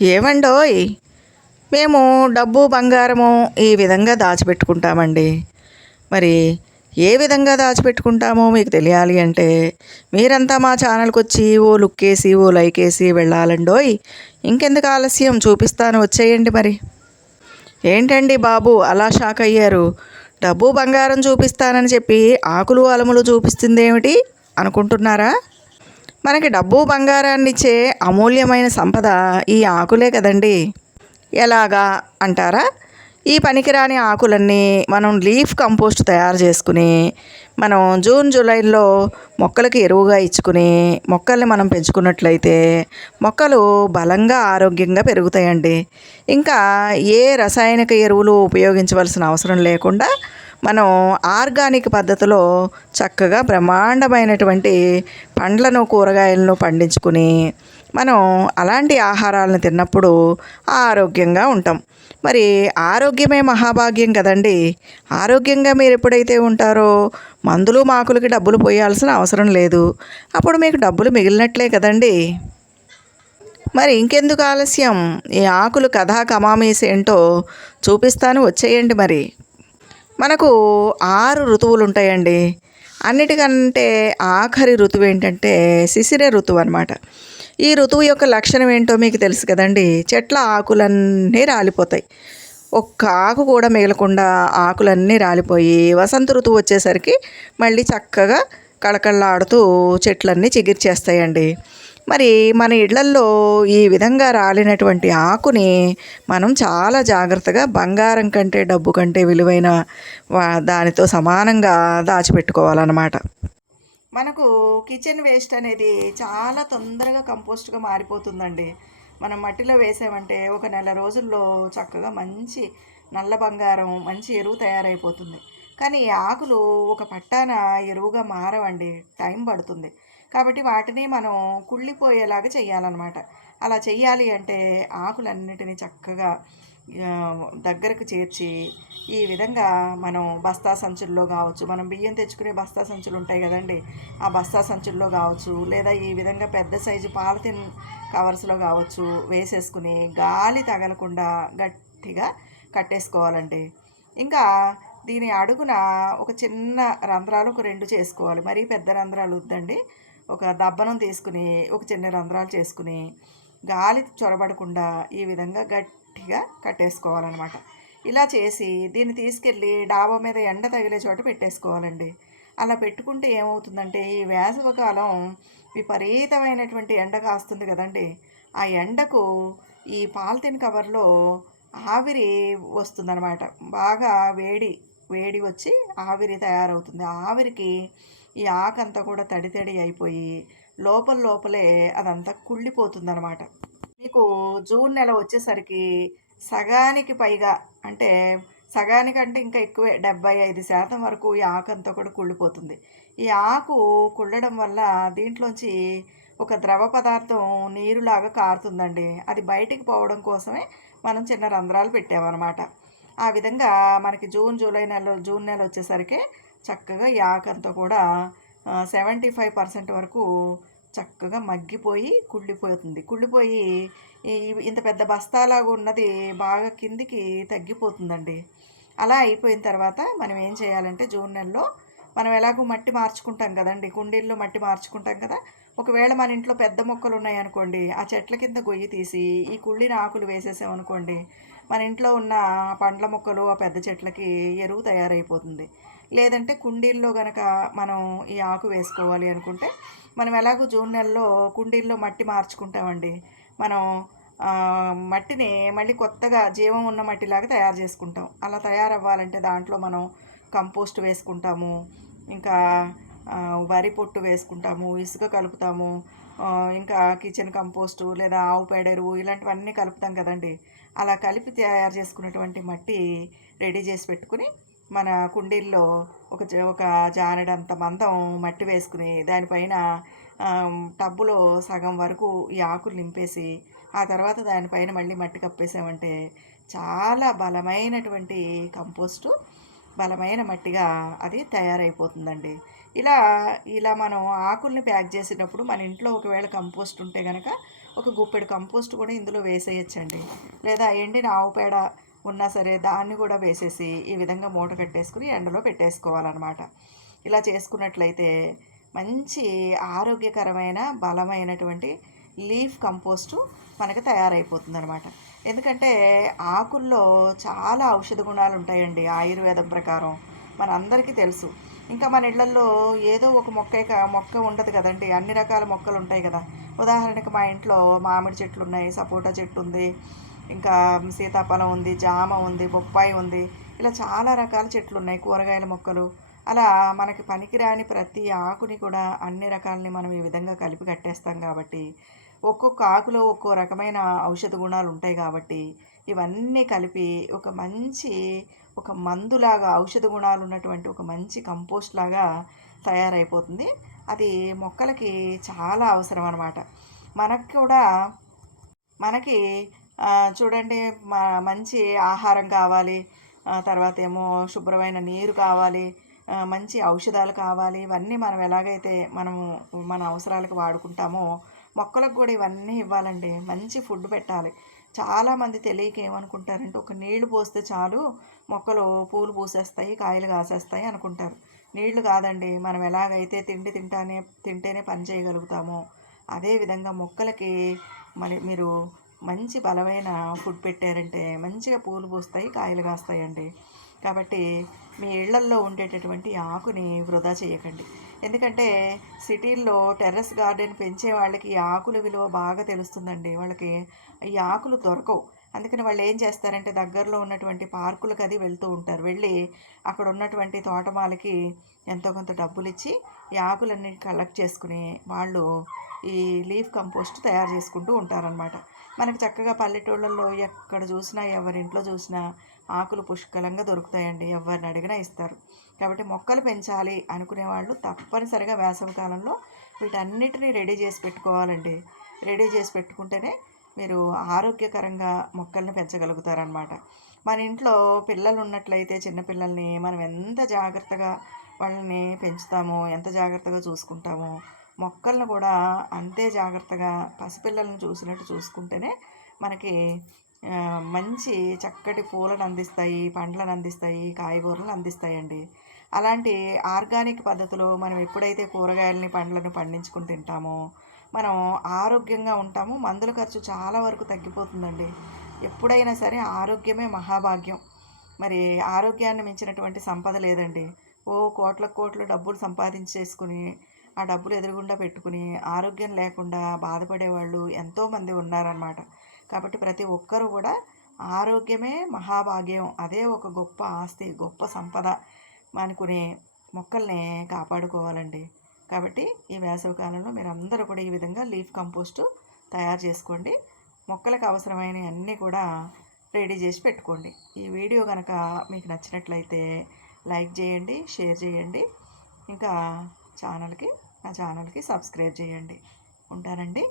ఏమండోయ్? మేము డబ్బు బంగారము ఈ విధంగా దాచిపెట్టుకుంటామండి. మరి ఏ విధంగా దాచిపెట్టుకుంటామో మీకు తెలియాలి అంటే మీరంతా మా ఛానల్కి వచ్చి ఓ లుక్ వేసి ఓ లైక్ వేసి వెళ్ళాలండోయ్. ఇంకెందుకు ఆలస్యం? చూపిస్తాను వచ్చేయండి మరి. ఏంటండి బాబు అలా షాక్ అయ్యారు? డబ్బు బంగారం చూపిస్తానని చెప్పి ఆకులు అలములు చూపిస్తుంది ఏమిటి అనుకుంటున్నారా? మనకి డబ్బు బంగారాన్ని ఇచ్చే అమూల్యమైన సంపద ఈ ఆకులే కదండి. ఎలాగా అంటారా? ఈ పనికిరాని ఆకులన్నీ మనం లీఫ్ కంపోస్ట్ తయారు చేసుకుని మనం జూన్ జూలైలో మొక్కలకి ఎరువుగా ఇచ్చుకుని మొక్కల్ని మనం పెంచుకున్నట్లయితే మొక్కలు బలంగా ఆరోగ్యంగా పెరుగుతాయండి. ఇంకా ఏ రసాయనిక ఎరువులు ఉపయోగించవలసిన అవసరం లేకుండా మనం ఆర్గానిక్ పద్ధతిలో చక్కగా బ్రహ్మాండమైనటువంటి పండ్లను కూరగాయలను పండించుకుని మనం అలాంటి ఆహారాలను తిన్నప్పుడు ఆరోగ్యంగా ఉంటాం. మరి ఆరోగ్యమే మహాభాగ్యం కదండి. ఆరోగ్యంగా మీరు ఎప్పుడైతే ఉంటారో మందులు మాకులకి డబ్బులు పోయాల్సిన అవసరం లేదు. అప్పుడు మీకు డబ్బులు మిగిలినట్లే కదండి. మరి ఇంకెందుకు ఆలస్యం? ఈ ఆకులు కథా కమామీస్ ఏంటో చూపిస్తాను వచ్చేయండి మరి. మనకు ఆరు ఋతువులు ఉంటాయండి అన్నిటికంటే ఆఖరి ఋతువు ఏంటంటే శిశిర ఋతువు అనమాట ఈ ఋతువు యొక్క లక్షణం ఏంటో మీకు తెలుసు కదండి. చెట్ల ఆకులన్నీ రాలిపోతాయి. ఒక్క ఆకు కూడా మిగలకుండా ఆకులన్నీ రాలిపోయి వసంత ఋతువు వచ్చేసరికి మళ్ళీ చక్కగా కళకళలాడుతూ చెట్లన్నీ చిగిర్చేస్తాయండి. మరి మన ఇళ్ళల్లో ఈ విధంగా రాలినటువంటి ఆకుని మనం చాలా జాగ్రత్తగా బంగారం కంటే డబ్బు కంటే విలువైన వా- దానితో సమానంగా దాచిపెట్టుకోవాలన్నమాట. మనకు కిచెన్ వేస్ట్ అనేది చాలా తొందరగా కంపోస్ట్గా మారిపోతుందండి. మనం మట్టిలో వేసామంటే ఒక నెల రోజుల్లో చక్కగా మంచి నల్ల బంగారం మంచి ఎరువు తయారైపోతుంది. కానీ ఈ ఆకులు ఒక పట్టాన ఎరువుగా మారవండి. టైం పడుతుంది. కాబట్టి వాటిని మనం కుళ్ళిపోయేలాగా చేయాలన్నమాట అలా చేయాలి అంటే ఆకులన్నిటినీ చక్కగా దగ్గరకు చేర్చి ఈ విధంగా మనం బస్తా సంచుల్లో కావచ్చు మనం బియ్యం తెచ్చుకునే బస్తా సంచులు ఉంటాయి కదండి. ఆ బస్తా సంచుల్లో కావచ్చు లేదా ఈ విధంగా పెద్ద సైజు పాలిథిన్ కవర్స్లో కావచ్చు వేసేసుకుని గాలి తగలకుండా గట్టిగా కట్టేసుకోవాలండి. ఇంకా దీని అడుగున ఒక చిన్న రంధ్రాలు ఒక రెండు చేసుకోవాలి. మరీ పెద్ద రంధ్రాలు వద్దండి. ఒక దబ్బనం తీసుకుని ఒక చిన్న రంధ్రాలు చేసుకుని గాలి చొరబడకుండా ఈ విధంగా గట్టిగా కట్టేసుకోవాలన్నమాట. ఇలా చేసి దీన్ని తీసుకెళ్ళి డాబా మీద ఎండ తగిలే చోట పెట్టేసుకోవాలండి. అలా పెట్టుకుంటే ఏమవుతుందంటే ఈ వేసవికాలం విపరీతమైనటువంటి ఎండ కాస్తుంది కదండి. ఆ ఎండకు ఈ పాలిథిన్ కవర్లో ఆవిరి వస్తుందన్నమాట. బాగా వేడి వేడి వచ్చి ఆవిరి తయారవుతుంది. ఆ ఆవిరికి ఈ ఆకంతా కూడా తడి తడి అయిపోయి లోపల లోపలే అదంతా కుళ్ళిపోతుందనమాట మీకు జూన్ నెల వచ్చేసరికి సగానికి పైగా అంటే సగానికంటే ఇంకా ఎక్కువే డెబ్బై ఐదు శాతం వరకు ఈ ఆకు అంతా కూడా కుళ్ళిపోతుంది. ఈ ఆకు కుళ్ళడం వల్ల దీంట్లోంచి ఒక ద్రవ పదార్థం నీరులాగా కారుతుందండి. అది బయటికి పోవడం కోసమే మనం చిన్న రంధ్రాలు పెట్టామన్నమాట. ఆ విధంగా మనకి జూన్ జూలై నెల జూన్ నెల వచ్చేసరికి చక్కగా ఈ కూడా సెవెంటీ ఫైవ్ పర్సెంట్ వరకు చక్కగా మగ్గిపోయి కుళ్ళిపోతుంది. కుళ్ళిపోయి ఈ- ఇంత పెద్ద బస్తాలాగా ఉన్నది బాగా కిందికి తగ్గిపోతుందండి. అలా అయిపోయిన తర్వాత మనం ఏం చేయాలంటే జూన్ నెలలో మనం ఎలాగో మట్టి మార్చుకుంటాం కదండి. కుండీల్లో మట్టి మార్చుకుంటాం కదా. ఒకవేళ మన ఇంట్లో పెద్ద మొక్కలు ఉన్నాయనుకోండి ఆ చెట్ల కింద గొయ్యి తీసి ఈ కుళ్ళిన ఆకులు వేసేసామనుకోండి మన ఇంట్లో ఉన్న పండ్ల మొక్కలు ఆ పెద్ద చెట్లకి ఎరువు తయారైపోతుంది. లేదంటే కుండీల్లో గనక మనం ఈ ఆకు వేసుకోవాలి అనుకుంటే మనం ఎలాగో జూన్ నెలలో కుండీల్లో మట్టి మార్చుకుంటామండి. మనం మట్టిని మళ్ళీ కొత్తగా జీవం ఉన్న మట్టిలాగా తయారు చేసుకుంటాం. అలా తయారవ్వాలంటే దాంట్లో మనం కంపోస్ట్ వేసుకుంటాము ఇంకా వరి పొట్టు వేసుకుంటాము ఇసుక కలుపుతాము ఇంకా కిచెన్ కంపోస్టు లేదా ఆవు పేడ ఎరువు ఇలాంటివన్నీ కలుపుతాం కదండి. అలా కలిపి తయారు చేసుకున్నటువంటి మట్టి రెడీ చేసి పెట్టుకుని మన కుండీల్లో ఒక ఒక జానడంత మందం మట్టి వేసుకుని దానిపైన టబ్బులో సగం వరకు ఈ ఆకులు నింపేసి ఆ తర్వాత దానిపైన మళ్ళీ మట్టి కప్పేసామంటే చాలా బలమైనటువంటి కంపోస్టు బలమైన మట్టిగా అది తయారైపోతుందండి. ఇలా ఇలా మనం ఆకుల్ని ప్యాక్ చేసేటప్పుడు మన ఇంట్లో ఒకవేళ కంపోస్ట్ ఉంటే కనుక ఒక గుప్పెడు కంపోస్ట్ కూడా ఇందులో వేసేయచ్చండి. లేదా ఎండిన ఆవు పేడ ఉన్నా సరే దాన్ని కూడా వేసేసి ఈ విధంగా మూట కట్టేసుకుని ఎండలో పెట్టేసుకోవాలన్నమాట. ఇలా చేసుకున్నట్లయితే మంచి ఆరోగ్యకరమైన బలమైనటువంటి లీఫ్ కంపోస్టు మనకి తయారైపోతుంది అనమాట ఎందుకంటే ఆకుల్లో చాలా ఔషధ గుణాలు ఉంటాయండి ఆయుర్వేదం ప్రకారం. మనందరికీ తెలుసు. ఇంకా మన ఇళ్ళలో ఏదో ఒక మొక్క మొక్క ఉండదు కదండి. అన్ని రకాల మొక్కలు ఉంటాయి కదా. ఉదాహరణకి మా ఇంట్లో మామిడి చెట్లు ఉన్నాయి సపోటా చెట్టు ఉంది ఇంకా సీతాఫలం ఉంది జామ ఉంది బొప్పాయి ఉంది. ఇలా చాలా రకాల చెట్లు ఉన్నాయి కూరగాయల మొక్కలు. అలా మనకి పనికిరాని ప్రతి ఆకుని కూడా అన్ని రకాలని మనం ఈ విధంగా కలిపి కట్టేస్తాం కాబట్టి ఒక్కొక్క ఆకులో ఒక్కో రకమైన ఔషధ గుణాలు ఉంటాయి కాబట్టి ఇవన్నీ కలిపి ఒక మంచి ఒక మందులాగా ఔషధ గుణాలు ఉన్నటువంటి ఒక మంచి కంపోస్ట్ లాగా తయారైపోతుంది. అది మొక్కలకి చాలా అవసరం అనమాట మనకు కూడా మనకి చూడండి మంచి ఆహారం కావాలి తర్వాత ఏమో శుభ్రమైన నీరు కావాలి మంచి ఔషధాలు కావాలి ఇవన్నీ మనం ఎలాగైతే మనము మన అవసరాలకు వాడుకుంటామో మొక్కలకు కూడా ఇవన్నీ ఇవ్వాలండి. మంచి ఫుడ్ పెట్టాలి. చాలామంది తెలియక ఏమనుకుంటారంటే ఒక నీళ్ళు పోస్తే చాలు మొక్కలు పూలు పూసేస్తాయి కాయలు కాసేస్తాయి అనుకుంటారు. నీళ్ళు కాదండి మనం ఎలాగైతే తిండి తింటానే తింటేనే పని చేయగలుగుతామో అదేవిధంగా మొక్కలకి మరి మీరు మంచి బలమైన ఫుడ్ పెట్టారంటే మంచిగా పూలు పూస్తాయి కాయలు కాస్తాయండి. కాబట్టి మీ ఇళ్ళల్లో ఉండేటటువంటి ఆకుని వృధా చేయకండి. ఎందుకంటే సిటీల్లో టెర్రస్ గార్డెన్ పెంచే వాళ్ళకి ఈ ఆకుల విలువ బాగా తెలుస్తుందండి. వాళ్ళకి ఈ ఆకులు దొరకవు. అందుకని వాళ్ళు ఏం చేస్తారంటే దగ్గరలో ఉన్నటువంటి పార్కులకు అది వెళ్తూ ఉంటారు. వెళ్ళి అక్కడ ఉన్నటువంటి తోటమాలకి ఎంతో కొంత డబ్బులు ఇచ్చి ఈ ఆకులన్నీ కలెక్ట్ చేసుకుని వాళ్ళు ఈ లీఫ్ కంపోస్ట్ తయారు చేసుకుంటూ ఉంటారనమాట మనకు చక్కగా పల్లెటూళ్ళల్లో ఎక్కడ చూసినా ఎవరింట్లో చూసినా ఆకులు పుష్కలంగా దొరుకుతాయండి. ఎవరిని అడిగినా ఇస్తారు. కాబట్టి మొక్కలు పెంచాలి అనుకునే వాళ్ళు తప్పనిసరిగా వేసవి కాలంలో వీటన్నిటిని రెడీ చేసి పెట్టుకోవాలండి. రెడీ చేసి పెట్టుకుంటేనే మీరు ఆరోగ్యకరంగా మొక్కల్ని పెంచగలుగుతారనమాట మన ఇంట్లో పిల్లలు ఉన్నట్లయితే చిన్నపిల్లల్ని మనం ఎంత జాగ్రత్తగా వాళ్ళని పెంచుతామో ఎంత జాగ్రత్తగా చూసుకుంటామో మొక్కలను కూడా అంతే జాగ్రత్తగా పసిపిల్లలను చూసినట్టు చూసుకుంటేనే మనకి మంచి చక్కటి పూలను అందిస్తాయి పండ్లను అందిస్తాయి కాయగూరలను అందిస్తాయండి. అలాంటి ఆర్గానిక్ పద్ధతిలో మనం ఎప్పుడైతే కూరగాయలని పండ్లను పండించుకుని తింటామో మనం ఆరోగ్యంగా ఉంటాము. మందుల ఖర్చు చాలా వరకు తగ్గిపోతుందండి. ఎప్పుడైనా సరే ఆరోగ్యమే మహాభాగ్యం. మరి ఆరోగ్యాన్ని మించినటువంటి సంపద లేదండి. ఓ కోట్ల కోట్లు డబ్బులు సంపాదించేసుకుని ఆ డబ్బులు ఎదురుగుండా పెట్టుకుని ఆరోగ్యం లేకుండా బాధపడే వాళ్ళు ఎంతోమంది ఉన్నారనమాట కాబట్టి ప్రతి ఒక్కరూ కూడా ఆరోగ్యమే మహాభాగ్యం. అదే ఒక గొప్ప ఆస్తి గొప్ప సంపద అనుకునే మొక్కల్ని కాపాడుకోవాలండి. కాబట్టి ఈ వేసవి కాలంలో మీరు అందరూ కూడా ఈ విధంగా లీఫ్ కంపోస్టు తయారు చేసుకోండి. మొక్కలకు అవసరమైన అన్నీ కూడా రెడీ చేసి పెట్టుకోండి. ఈ వీడియో కనుక మీకు నచ్చినట్లయితే లైక్ చేయండి షేర్ చేయండి. ఇంకా ఛానల్కి నా ఛానల్కి సబ్స్క్రైబ్ చేయండి. ఉంటానండి